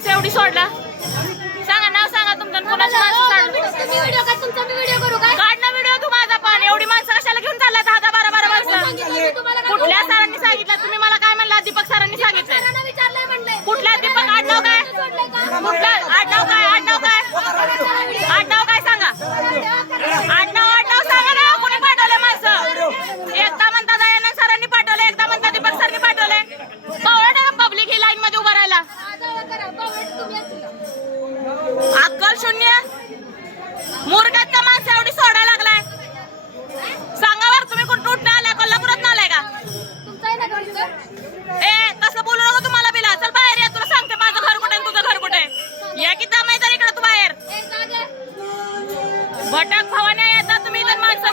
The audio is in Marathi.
एवढी सोडला. सांगा नाव सांगा तुमचं व्हिडिओ अक्कल शून्य. मुरगात का माणसा एवढी सोडा लागलाय. सांगा बर तुम्ही कोण कुठं आलाय कोल्हापुरात आलाय का? ए कसं बोलू नको तुम्हाला बिला. चल बाहेर या तुला सांगते माझं घर कुठे तुझं घर कुठे. या की जमायचं इकडे तू बाहेर. भटक भवाने येतात तुम्ही इथं माणसं